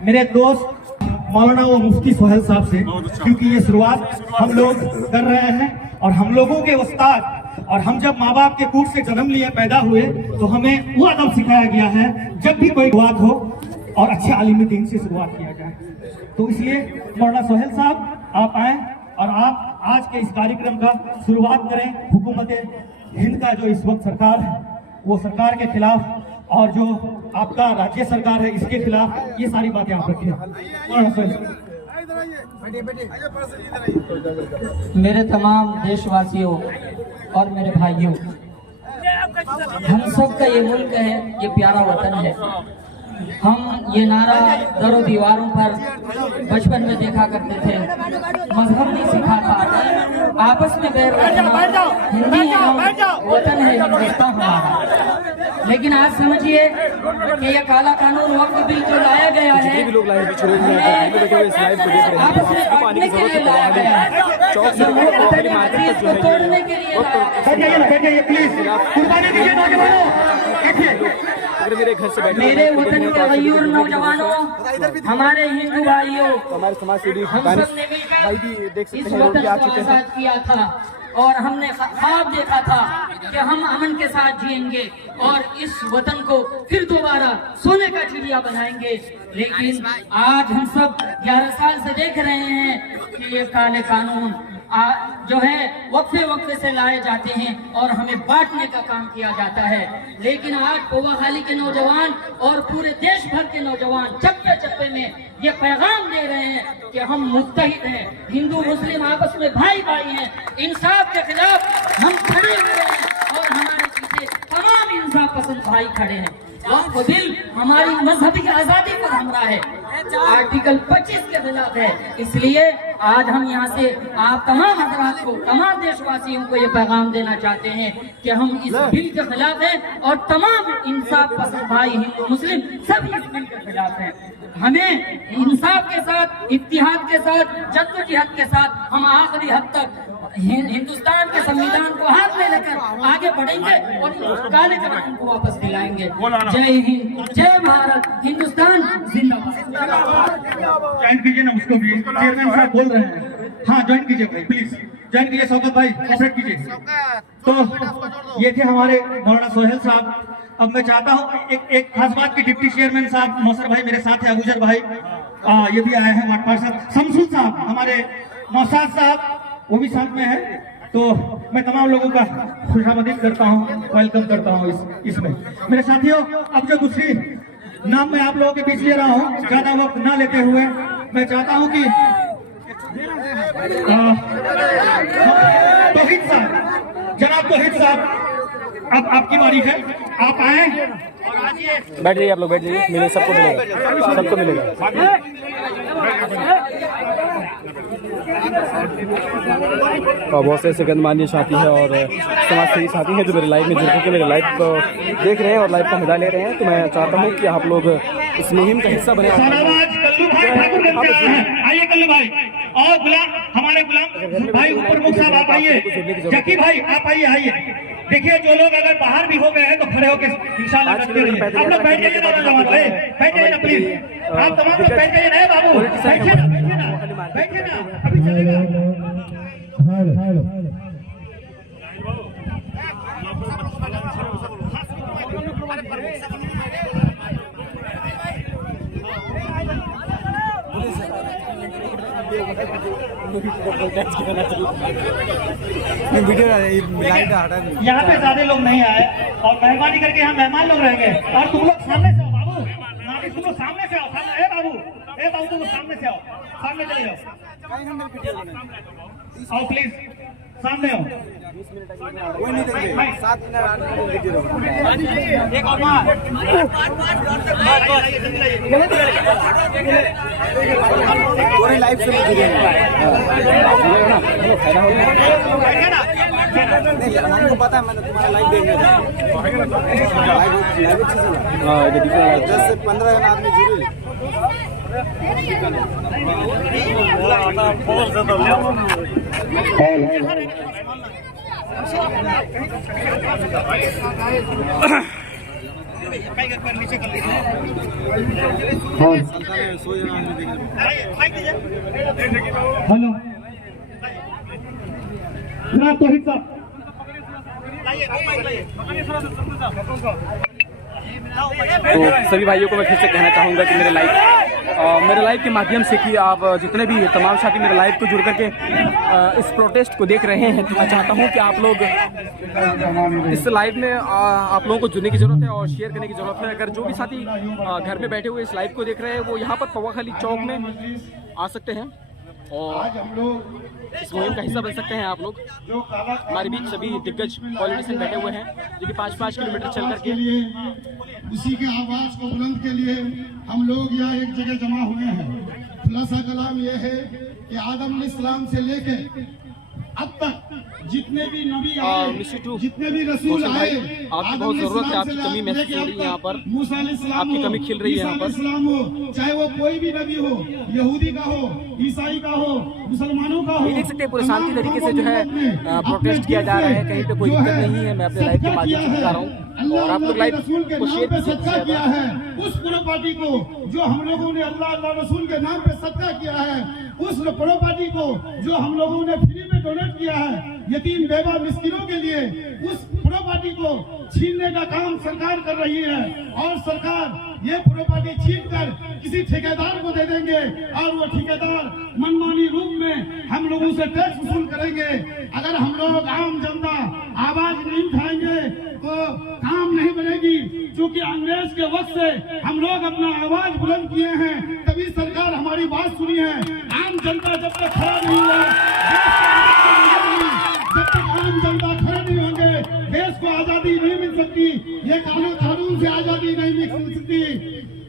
मेरे दोस्त मौलाना व मुफ्ती सोहेल साहब से, क्योंकि ये शुरुआत हम लोग कर रहे हैं और हम लोगों के उस्ताद, और हम जब माँ बाप के कूट से जन्म लिए पैदा हुए तो हमें वो अदब सिखाया गया है जब भी कोई शुरुआत हो और अच्छे आलिम दीन से शुरुआत किया जाए। तो इसलिए मौलाना सोहेल साहब आप आए और आप आज के इस कार्यक्रम का शुरुआत करें। हुकूमत हिंद का जो इस वक्त सरकार है वो सरकार के खिलाफ और जो आपका राज्य सरकार है इसके खिलाफ ये सारी बातें आप रखें। मौलाना सोहेल साहब। मेरे तमाम देशवासियों और मेरे भाइयों, हम सब का ये मुल्क है, ये प्यारा वतन है। हम ये नारा दरों दीवारों पर बचपन में देखा करते थे, मजहब नहीं सिखा था, आपस में बैठ रखना, हिंदी वतन है हिंदुस्तान हमारा। लेकिन आज समझिए कि ये काला कानून वक्फ बिल जो लाया गया है, आपस में बांटने के लिए लाया गया है, इसको तोड़ने के लिए मेरे घर से बैठे मेरे वतन के गयूर नौजवानों, हमारे हिंदू भाइयों, हमारे समाज सेवी हम सब ने भाई भी मिलकर देख सकते इस हैं लोग वतन क्या को चुके हैं। आजाद किया था और हमने ख्वाब देखा था कि हम अमन के साथ जिएंगे और इस वतन को फिर दोबारा सोने का चिड़िया बनाएंगे। लेकिन आज हम सब 11 साल से देख रहे हैं कि ये काले कानून जो है वक्फे से लाए जाते हैं और हमें बांटने का काम किया जाता है। लेकिन आज पोवाखाली के नौजवान और पूरे देश भर के नौजवान चप्पे चप्पे में ये पैगाम दे रहे हैं कि हम मुत्तहिद हैं, हिंदू मुस्लिम आपस में भाई भाई हैं, इंसाफ के खिलाफ हम खड़े हुए हैं और हमारे पीछे तमाम इंसाफ पसंद भाई खड़े हैं। वक्फ बिल हमारी मजहबी आजादी को हमरा है, आर्टिकल 25 के खिलाफ है। इसलिए आज हम यहाँ से आप तमाम हजरात को, तमाम देशवासियों को ये पैगाम देना चाहते हैं कि हम इस बिल के खिलाफ हैं और तमाम इंसाफ पसंद भाई हिंदू मुस्लिम सभी इस बिल के खिलाफ हैं। हमें इंसाफ के साथ, इत्तिहाद के साथ, जद्दोजहद के साथ हम आखिरी हद तक हिंदुस्तान के संविधान को हाथ में लेकर आगे बढ़ेंगे और काले कानून को वापस दिलाएंगे। जय हिंद, जय भारत, हिंदुस्तान जिंदाबाद। ज्वाइन कीजिए ना उसको भी, चेयरमैन साहब बोल रहे हैं। हाँ ज्वाइन कीजिए भाई, प्लीज ज्वाइन कीजिए। शौकत भाई ऑपरेट कीजिए। तो ये थे हमारे मौलाना सोहेल साहब। अब मैं चाहता हूँ एक खास बात की डिप्टी चेयरमैन साहब मौसर भाई मेरे साथ है, अबूजर भाई ये भी आए हैं, वार्ड पार्षद शमसुल साहब, हमारे नौशाद साहब वो भी साथ में है। तो मैं तमाम लोगों का खुशामदीद करता हूँ, वेलकम करता हूँ इसमें। मेरे साथियों, अब जो दूसरी नाम मैं आप लोगों के बीच ले रहा हूँ, ज्यादा वक्त ना लेते हुए मैं चाहता हूँ कि तौहीद साहब, जनाब तौहीद साहब, अब आपकी बारी है, आप आए और आज ये बैठ जाइए, आप लोग बैठ जाइए, मिले सबको मिलेगा, सबको मिलेगा। और बहुत से गणमान्य साथी है और समाज सेवी साथी हैं जो मेरे लाइव में जुड़ के मेरे लाइव को देख रहे हैं और लाइव का मजा ले रहे हैं। तो मैं चाहता हूं कि आप लोग इस मुहिम का हिस्सा बने। आइए कल्लू भाई और गुलाम, हमारे गुलाम भाई प्रमुख साहब आप आइए, जकी भाई आप आइए। देखिए जो लोग अगर बाहर भी हो गए हैं तो खड़े होकर इंशाल्लाह बैठते रहिए। आप लोग बैठ जाइए ना, नौजवान भाई बैठ जाइए ना प्लीज, आप तमाम लोग बैठ जाइए ना बाबू, बैठिए ना अभी चलेगा। यहाँ पे ज्यादा लोग नहीं आए और मेहरबानी करके यहाँ मेहमान लोग रहेंगे और तुम लोग सामने से आओ बाबू, तुम लोग सामने से आओ, सामने ए बाबू तुम लोग सामने से आओ, सामने चले जाओ, आओ प्लीज सामने आओ। एक और बार पूरी लाइव से हमको पता है, मैंने तुम्हारा लाइव देखा था, 10 से 15 जन आदमी जुड़े। हेलो जनाब तौहीद साहब, तो सभी भाइयों को मैं फिर से कहना चाहूँगा कि मेरे लाइव के माध्यम से कि आप जितने भी तमाम साथी मेरे लाइव को जुड़ करके इस प्रोटेस्ट को देख रहे हैं, तो मैं चाहता हूँ कि आप लोग इस लाइव में आप लोगों को जुड़ने की ज़रूरत है और शेयर करने की ज़रूरत है। अगर जो भी साथी घर में बैठे हुए इस लाइव को देख रहे हैं वो यहाँ पर पवाखाली चौक में आ सकते हैं और इस मुहिम का हिस्सा बन सकते हैं। आप लोग हमारे बीच सभी दिग्गज पॉलिटिशियन बैठे हुए हैं जो कि 5-5 किलोमीटर चल करके उसी के आवाज को बुलंद के लिए हम लोग यहाँ एक जगह जमा हुए हैं। खुलासा कलाम यह है कि आदम अलैहिस्सलाम से लेके अब तक जितने भी नबी आए, जितने भी रसूल आए, आपकी बहुत जरूरत है, आपकी कमी महसूस हो रही है यहाँ पर, आपकी कमी खिल रही है यहाँ पर। हो चाहे वो कोई भी नबी हो, यहूदी का हो, ईसाई का हो, मुसलमानों का हो, देख सकते हैं पूरे शांति तरीके से जो है प्रोटेस्ट किया जा रहा है, कहीं पे कोई दिक्कत नहीं है। मैं अपने लाइव के माध्यम से दिखा रहा हूँ और आप लोग लाइव को शेयर सदका किया है। उस प्रॉपर्टी को जो हम लोगों ने अल्लाह रसूल के नाम पे सदका किया है, उस प्रॉपर्टी को जो हम लोगों ने फ्री में डोनेट किया है यतीम बेवा मिस्किनों के लिए, उस प्रॉपर्टी को छीनने का काम सरकार कर रही है। और सरकार ये प्रॉपर्टी छीन कर किसी ठेकेदार को दे देंगे और वो ठेकेदार मनमानी रूप में हम लोगों से टैक्स वसूल करेंगे। अगर हम लोग आम जनता आवाज नहीं उठाएंगे तो काम नहीं बनेगी, क्योंकि अंग्रेज के वक्त से हम लोग अपना आवाज बुलंद किए हैं, तभी सरकार हमारी बात सुनी है। आम जनता जब तक खड़ा नहीं हुआ, जब तक आम जनता खड़े नहीं होंगे, देश को आजादी नहीं मिल सकती। ये कानून से आजादी नहीं मिल सकती।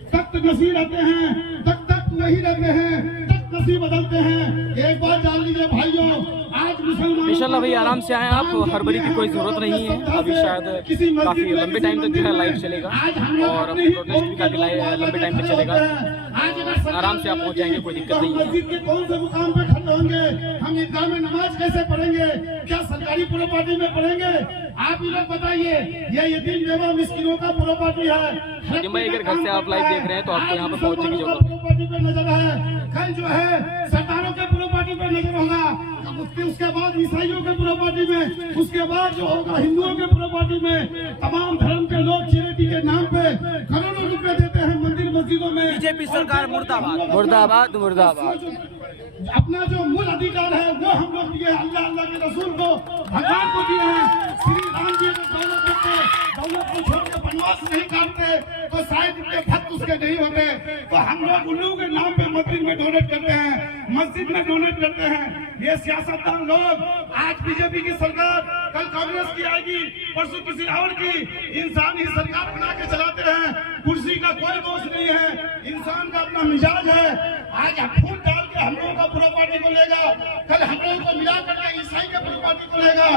तख्त नसीब रहते हैं, तख्त वही रहते हैं, तख्त नसीब बदलते हैं। एक बात जान लीजिए भाइयों, आज मुसलमान इंशाल्लाह भाई आराम से आए आप, हड़बड़ी की कोई जरूरत नहीं है। अभी शायद काफी लंबे टाइम तक जो है लाइव चलेगा और प्रोटेस्ट भी काफी लंबे टाइम तक चलेगा। आराम से आप पहुंच जाएंगे, कोई दिक्कत नहीं है। मस्जिद के कौन से मुकाम पे खड़े होंगे, हम ईदगाह में नमाज कैसे पढ़ेंगे, क्या सरकारी प्रॉपर्टी में पढ़ेंगे? आप ही लोग बताइए। ये यतीम बेवा मिस्किनों का प्रॉपर्टी है। अगर घर से आप लाइव देख रहे हैं तो आपको यहाँ पर पहुंचने की जरूरत है। प्रॉपर्टी पे नजर है, कल जो है सरदारों के प्रॉपर्टी पे नजर होगा, उसके बाद ईसाइयों के प्रॉपर्टी में, उसके बाद जो होगा हिंदुओं के प्रॉपर्टी में। तमाम धर्म के लोग चैरिटी के नाम पे करोड़ों रुपए देते हैं मंदिर मस्जिदों में। बीजेपी सरकार मुर्दाबाद मुर्दाबाद मुर्दाबाद। अपना जो मूल अधिकार है वो हम लोग दिए, अल्लाह के रसूल को, भगवान को दिए हैं। श्री राम जी दौलत को छोड़ के वनवास नहीं काटते तो शायद इनके भक्त उसके नहीं होते। तो हम लोग उल्लू के नाम पे मस्जिद में डोनेट करते हैं, मस्जिद में डोनेट करते हैं। ये सियासतदान लोग, आज बीजेपी की सरकार, कल कांग्रेस की आएगी, परसों किसी और की, इंसान ही सरकार बना के चलाते हैं। कुर्सी का कोई दोष नहीं है, इंसान का अपना मिजाज है। आज फूट डाल के हम लोगों का प्रॉपर्टी को लेगा, कल हम लोगों को मिला करके ईसाई के प्रॉपर्टी को लेगा,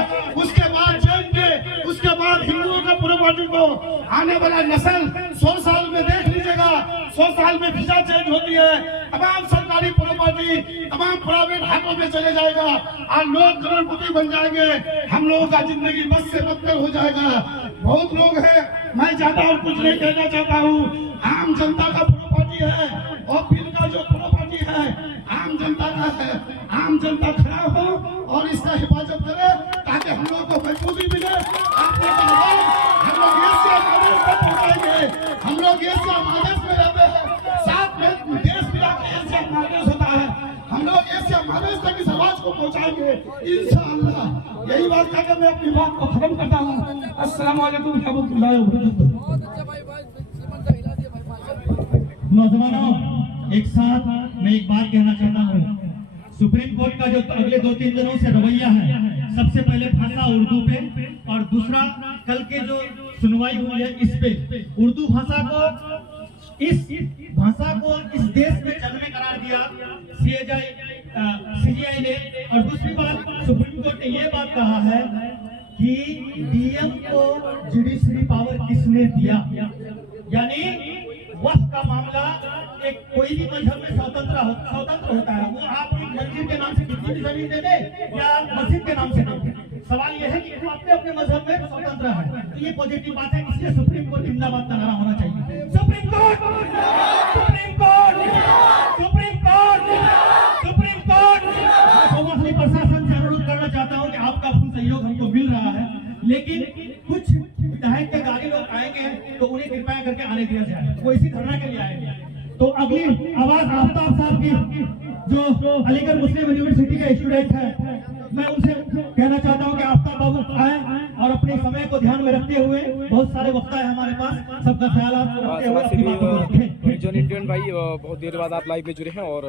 उसके बाद जैन के, उसके बाद हिंदुओं का प्रॉपर्टी को। आने वाला नस्ल 100 साल में देख लीजिएगा, 100 साल में फिजा चेंज होती है। तमाम सरकारी प्रॉपर्टी तमाम प्राइवेट हाथों में चले जाएगा और लोग करोड़पति बन जाएंगे। हम लोगों का जिंदगी बस से बदतर हो जाएगा। बहुत लोग हैं, मैं ज्यादा और कुछ नहीं कहना चाहता हूँ। आम जनता का प्रॉपर्टी है और बिल का जो प्रॉपर्टी है आम जनता का है। आम जनता खड़ा हो और इसका हिफाजत करे ताकि हम लोग को मजबूती मिले। हम लोग ये से आदेश पर पहुंचाएंगे, हम लोग ये से आदेश में रहते हैं, साथ में देश मिला के ये से आदेश होता है। हम लोग ये से आदेश तक इस आवाज को पहुंचाएंगे इंशाअल्लाह। यही बात कहकर मैं अपनी बात को खत्म करता हूँ। अस्सलाम वालेकुम रहमतुल्लाहि व बरकातहू। नौजवानों, एक साथ मैं एक बात कहना चाहता हूँ। सुप्रीम कोर्ट का जो अगले 2-3 दिनों से रवैया है, सबसे पहले भाषा उर्दू पे और दूसरा कल के जो सुनवाई हुई है इस पे, उर्दू भाषा को इस देश में चलने करार दिया CJI ने। और दूसरी बात, सुप्रीम कोर्ट ने ये बात कहा है कि डीएम को जुडिशरी पावर किसने दिया, यानी वक्त का मामला एक कोई भी मजहब में स्वतंत्र होता है। वो आप एक मंदिर के नाम से किसी भी जमीन दे दे या मस्जिद के नाम से दे दे, सवाल यह है कि वो अपने अपने मजहब में स्वतंत्र है, तो ये पॉजिटिव बात है। इसलिए सुप्रीम कोर्ट जिंदाबाद का नारा होना चाहिए। Supreme court, supreme court, supreme court, supreme court. मैं मुस्लिम प्रशासन से अनुरोध करना चाहता हूँ कि आपका फुल सहयोग हमको मिल रहा है, लेकिन कुछ विधायक के गाड़ी लोग आएंगे तो उन्हें कृपया करके आने दिया जाए, वो इसी धरना के लिए आएंगे। तो अगली आवाज आफ्ताब साहब की, जो अलीगढ़ मुस्लिम यूनिवर्सिटी के स्टूडेंट है, मैं उनसे कहना चाहता हूं कि आफ्ताब बाबू आए और अपने समय को ध्यान में रखते हुए, बहुत सारे वक्ता है हमारे पास, सबका ख्याल आप रखते हुए अपनी बातों को रखें। जॉन इंडियन भाई, बहुत देर बाद आप लाइव में जुड़े हैं, और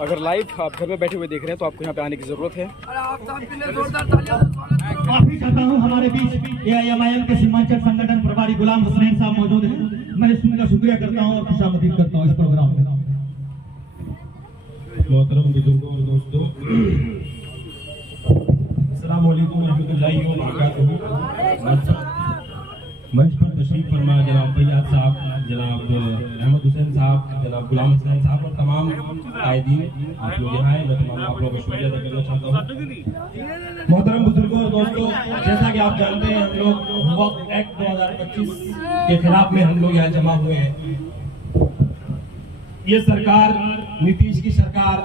अगर लाइव आप घर में बैठे हुए देख रहे हैं तो आपको यहाँ पे आने की जरूरत है। माफी चाहता हूँ, हमारे बीच AIMIM के सीमांचल संगठन प्रभारी गुलाम हुसैन साहब मौजूद हैं। मैं उनका शुक्रिया करता हूँ और खुशामदीद करता हूँ इस प्रोग्राम में। मोहतरम बुजुर्गों और दोस्तों, अस्सलाम वालेकुम रहमतुल्लाहि व बरकातहू। मंच पर तशरीफ फरमा जनाब फैयाद साहब, जनाब अहमद हुसैन साहब, जनाब गुलाम हुसैन साहब और तमाम कायदीन आप लोग यहाँ आए, मैं तमाम आप लोगों का शुक्रिया अदा करना चाहता हूँ। मोहतरम बुजुर्गों और दोस्तों, जैसा कि आप जानते हैं, हम लोग वक्फ एक्ट 2025 के खिलाफ में हम लोग यहाँ जमा हुए हैं। ये सरकार, नीतीश की सरकार,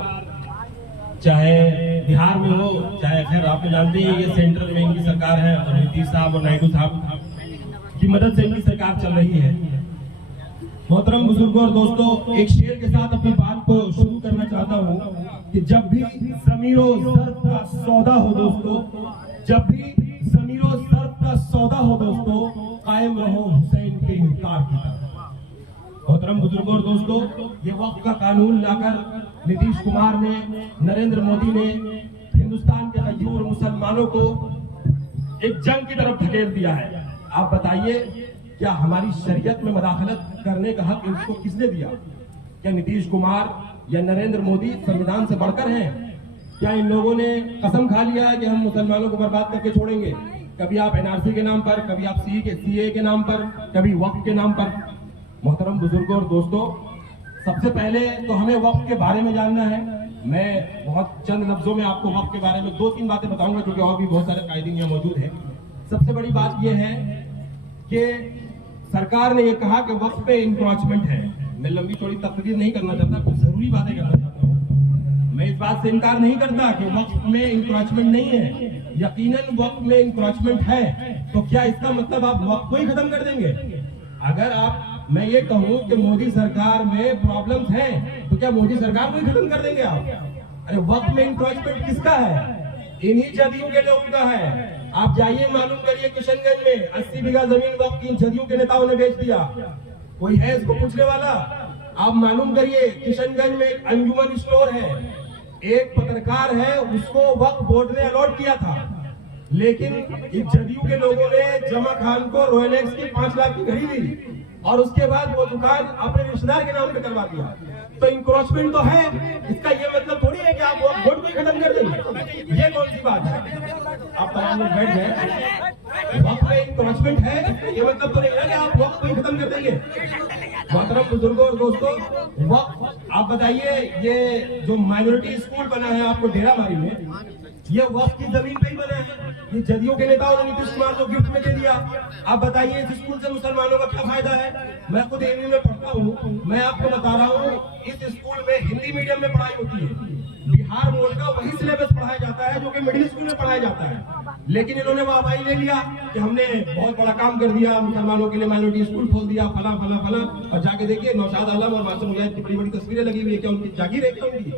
चाहे बिहार में हो, चाहे खैर आप जानते हैं ये सेंट्रल में इनकी सरकार है, और नीतीश साहब और नायडू साहब की मदद से इनकी सरकार चल रही है। मोहतरम बुजुर्गों और दोस्तों, एक शेर के साथ अपनी बात को शुरू करना चाहता हूँ कि जब भी ज़मीरो ज़र्ब का सौदा हो दोस्तों, जब भी ज़मीरो ज़र्ब का सौदा हो दोस्तों, कायम रहो हुसैन के इनकार की तरफ। मोहतरम बुजुर्गों और दोस्तों, ये वक्फ का कानून लाकर नीतीश कुमार ने, नरेंद्र मोदी ने हिंदुस्तान के मजबूर मुसलमानों को एक जंग की तरफ धकेल दिया है। आप बताइए, क्या हमारी शरीयत में मदाखलत करने का हक इनको किसने दिया? क्या नीतीश कुमार या नरेंद्र मोदी संविधान से बढ़कर हैं? क्या इन लोगों ने कसम खा लिया है कि हम मुसलमानों को बर्बाद करके छोड़ेंगे? कभी आप NRC के नाम पर, कभी आप CA के नाम पर, कभी वक्फ के नाम पर। मोहतरम बुजुर्गों और दोस्तों, सबसे पहले तो हमें वक्फ के बारे में जानना है। मैं बहुत चंद लफ्जों में आपको वक्फ के बारे में 2-3 बातें बताऊंगा, क्योंकि और भी बहुत सारे कायदीन यहाँ मौजूद हैं। सबसे बड़ी बात यह है कि सरकार ने यह कहा कि वक्फ पे इंक्रोचमेंट है। मैं लंबी चौड़ी तकरीर नहीं करना चाहता, कुछ जरूरी बातें करना चाहता हूँ। मैं इस बात से इनकार नहीं करता कि वक्फ में इंक्रोचमेंट नहीं है, यकीनन वक्फ में इंक्रोचमेंट है। तो क्या इसका मतलब आप वक्फ को ही खत्म कर देंगे? अगर मैं ये कहूँ कि मोदी सरकार में प्रॉब्लम्स हैं, तो क्या मोदी सरकार को ही खत्म कर देंगे आप? अरे वक्फ में इंक्रोचमेंट किसका है? इन्हीं जदयू के लोगों का है। आप जाइए, मालूम करिए, किशनगंज में 80 बीघा जमीन वक्फ की जदयू के नेताओं ने बेच दिया। कोई है इसको पूछने वाला? आप मालूम करिए, किशनगंज में एक अंजुमन स्टोर है, एक पत्रकार है, उसको वक्फ बोर्ड ने अलॉट किया था, लेकिन इस जदयू के लोगों ने जमा खान को रोलेक्स की 5 लाख की घड़ी दी और उसके बाद वो दुकान अपने रिश्तेदार के नाम पे करवा दिया। तो इंक्रोचमेंट तो है, इसका ये मतलब थोड़ी है कि आप वोट को ही खत्म कर देंगे। ये कौन सी बात है? आप तमाम लोग बैठ गए, वक्त में इंक्रोचमेंट है, ये मतलब तो नहीं है कि आप वक्त को ही खत्म कर देंगे। मोहतरम बुजुर्गों और दोस्तों, वक्त, आप बताइए, ये जो माइनॉरिटी स्कूल बना है आपको डेरामारी में, ये वक्त की जमीन पे ही बना है। ये जदयू के नेताओं ने नीतीश कुमार को गिफ्ट में दे दिया। आप बताइए, इस स्कूल से मुसलमानों का क्या फायदा है? मैं खुद एमयू में पढ़ता हूँ, मैं आपको बता रहा हूँ, इस स्कूल में हिंदी मीडियम में पढ़ाई होती है। बिहार बोर्ड का वही सिलेबस पढ़ाया जाता है जो कि मिडिल स्कूल में पढ़ाया जाता है। लेकिन इन्होंने वाहवाही ले लिया कि हमने बहुत बड़ा काम कर दिया, मुसलमानों के लिए माइनॉरिटी स्कूल खोल दिया, फला फला फला। और जाके देखिए, नौशाद आलम और मासूम मुजाहिद की बड़ी बड़ी तस्वीरें लगी हुई है। क्या उनकी जागीर है? क्या उनकी?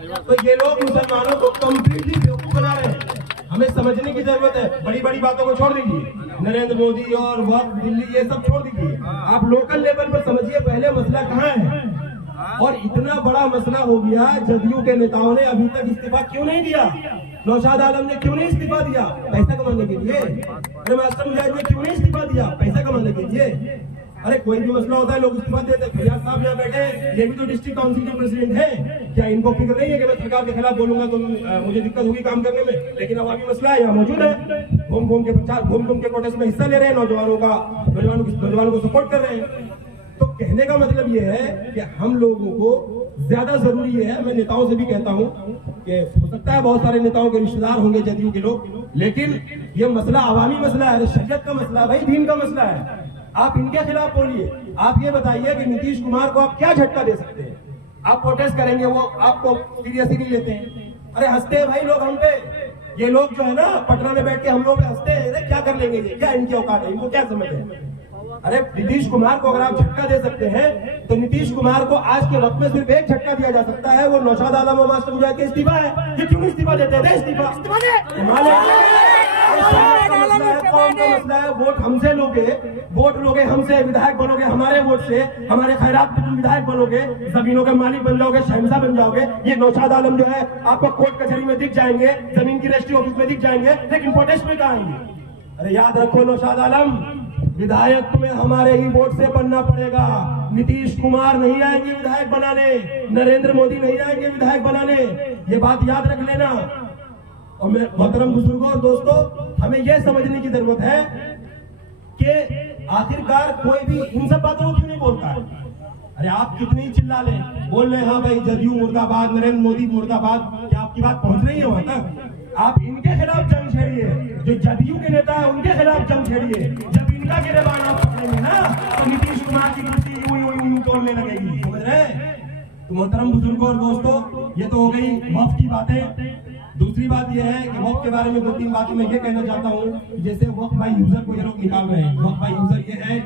तो ये लोग मुसलमानों को कम्प्लीटली बेवकूफ बना रहे हैं। हमें समझने की जरूरत है। बड़ी बड़ी बातों को छोड़ दीजिए, नरेंद्र मोदी और वक्त, दिल्ली, ये सब छोड़ दीजिए। आप लोकल लेवल पर समझिए पहले मसला कहाँ है। और इतना बड़ा मसला हो गया, जदयू के नेताओं ने अभी तक इस्तीफा क्यों नहीं दिया? नौशाद आलम ने क्यों नहीं इस्तीफा दिया? पैसा कमाने के लिए। अरे मासूम मुजाहिद ने क्यों नहीं इस्तीफा दिया? पैसा कमाने के लिए। अरे कोई भी मसला होता है लोग इस्तीफा देते हैं। फैयाज साहब यहाँ बैठे, ये भी तो डिस्ट्रिक्ट काउंसिल के प्रेसिडेंट हैं। क्या इनको फिक्र नहीं है कि मैं सरकार के खिलाफ बोलूंगा तो मुझे दिक्कत होगी काम करने में? लेकिन अवामी मसला है, यहाँ मौजूद है। घूम घूम के प्रचार, घूम घूम के प्रोटेस्ट में हिस्सा ले रहे हैं, नौजवानों को सपोर्ट कर रहे हैं। तो कहने का मतलब ये है कि हम लोगों को ज्यादा जरूरी है। मैं नेताओं से भी कहता हूं कि हो सकता है बहुत सारे नेताओं के रिश्तेदार होंगे जदयू के लोग, लेकिन ये मसला अवामी मसला है, शरीयत का मसला है भाई, दीन का मसला है। आप इनके खिलाफ बोलिए। आप ये बताइए कि नीतीश कुमार को आप क्या झटका दे सकते हैं? आप प्रोटेस्ट करेंगे, वो आपको सीरियसली नहीं लेते हैं। अरे हंसते हैं भाई लोग हम पे। ये लोग जो है ना पटना में बैठ के हम लोग पे हंसते हैं। अरे क्या कर लेंगे ये, क्या इनकी औकात है, इनको क्या समझ है? अरे नीतीश कुमार को अगर आप झटका दे सकते हैं तो नीतीश कुमार को आज के वक्त में सिर्फ एक झटका दिया जा सकता है, वो नौशाद आलम और मास्टर मुजाहिद के इस्तीफा है। ये क्यों इस्तीफा देते हैं? इस्तीफा कौन का मसला है? वोट हमसे लोगे, वोट लोगे हमसे, विधायक बनोगे हमारे वोट से, हमारे खैरात में तुम विधायक बनोगे, जमीनों के मालिक बन जाओगे, शहंशाह बन जाओगे। ये नौशाद आलम जो है आपको कोर्ट कचहरी में दिख जाएंगे, जमीन की रजिस्ट्री ऑफिस में दिख जाएंगे, लेकिन प्रोटेस्ट में कहाँ आएंगे? अरे याद रखो नौशाद आलम, विधायक तुम्हें हमारे ही वोट से बनना पड़ेगा। नीतीश कुमार नहीं आएंगे विधायक बनाने, नरेंद्र मोदी नहीं आएंगे विधायक बनाने, ये बात याद रख लेना। और मैं मोहतरम बुजुर्गों और दोस्तों, हमें यह समझने की जरूरत है कि आखिरकार कोई भी इन सब बातों को क्यों नहीं बोलता है। अरे आप कितनी चिल्ला लें, बोल रहे हाँ भाई जदयू मुर्दाबाद, नरेंद्र मोदी मुर्दाबाद, क्या आपकी बात पहुंच रही है वहां तक? आप इनके खिलाफ जंग छेड़िए, जो जदयू के नेता है उनके खिलाफ जंग छेड़िए। जब इनका गिरेबान आप पकड़ेंगे ना तो नीतीश कुमार की कुर्सी यूं तोड़ने लगेगी, समझ रहे? तो मोहतरम बुजुर्गों और दोस्तों, ये तो हो गई वक्फ की बातें। दूसरी बात यह है कि वक्फ के बारे में 2-3 बातें मैं ये कहना चाहता हूँ। जैसे वक्फ बाय यूजर को ये लोग निकाल रहे हैं। वक्फ बाय यूजर ये है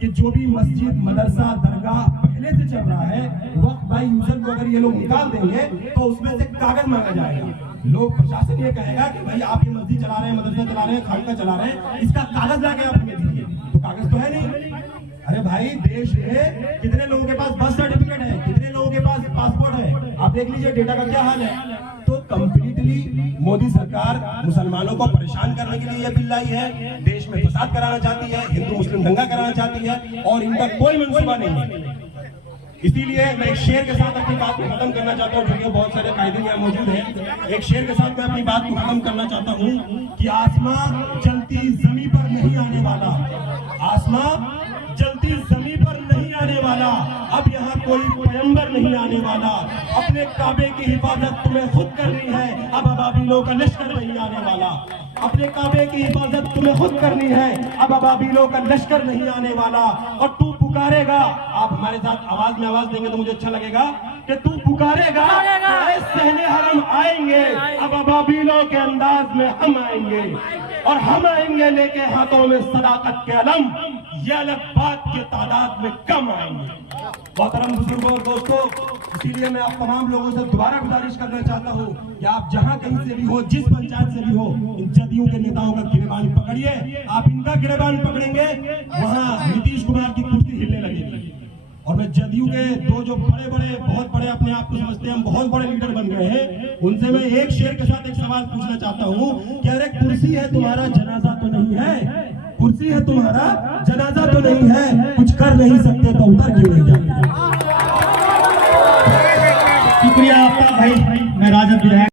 कि जो भी मस्जिद, मदरसा, दरगाह पहले से चल रहा है, वक्फ बाय यूजर को अगर ये लोग निकाल देंगे तो उसमें से कागज मांगा जाएगा। लोग प्रशासन ये कहेगा कि भाई आप ये मस्जिद चला रहे हैं, मदरसा चला रहे हैं, खानका चला रहे हैं, इसका कागज लाके आप हमें दीजिए। तो कागज तो है नहीं। अरे भाई देश में कितने लोगों के पास बर्थ सर्टिफिकेट है, कितने लोगों के पास पासपोर्ट है, आप देख लीजिए डेटा का क्या हाल है। तो कंप्लीटली मोदी सरकार मुसलमानों को परेशान करने के लिए यह बिल लाई है, देश में फसाद कराना चाहती है, हिंदू मुस्लिम दंगा कराना चाहती है, और इनका कोई मंसूबा नहीं है। इसीलिए मैं एक शेर के साथ अपनी बात को खत्म करना चाहता हूँ, क्योंकि बहुत सारे कायदे यहाँ मौजूद हैं। एक शेर के साथ मैं अपनी बात को खत्म करना चाहता हूँ कि आसमां जलती जमीन पर नहीं आने वाला, आसमां जलती जमीन पर नहीं आने वाला, अब यहाँ कोई पैगंबर नहीं आने वाला। अपने काबे की हिफाजत तुम्हें खुद करनी है, अब अबाबिलों का लश्कर नहीं आने वाला। अपने काबे की हिफाजत तुम्हें खुद करनी है, अब अबाबिलों का लश्कर नहीं आने वाला। और तू पुकारेगा, आप हमारे साथ आवाज में आवाज देंगे तो मुझे अच्छा लगेगा कि तू पुकारेगा, सहने हरम आएंगे, अब अबाबिलों के अंदाज में हम आएंगे, और हम आएंगे लेके हाथों में सदाकत के अलम, ये अलग बात के तादाद में कम आएंगे। मोहतरम बुजुर्गों और दोस्तों, इसीलिए मैं आप तमाम लोगों से दोबारा गुजारिश करना चाहता हूँ कि आप जहाँ कहीं से भी हो, जिस पंचायत से भी हो, इन जदयू के नेताओं का गिरेबान पकड़िए। आप इनका गिरेबान पकड़ेंगे, वहाँ नीतीश कुमार की कुर्सी हिलने लगेगी। और मैं जदयू के दो जो बड़े बड़े, बहुत बड़े अपने आप को समझते हैं हम बहुत बड़े लीडर बन गए हैं, उनसे मैं एक शेर के साथ एक सवाल पूछना चाहता हूँ कि अरे कुर्सी है तुम्हारा, जनाजा तो नहीं है? कुर्सी है तुम्हारा, जनाजा तो नहीं है, कुछ कर नहीं सकते तो उतर क्यों नहीं जाते? शुक्रिया आपका भाई। मैं राजद विधायक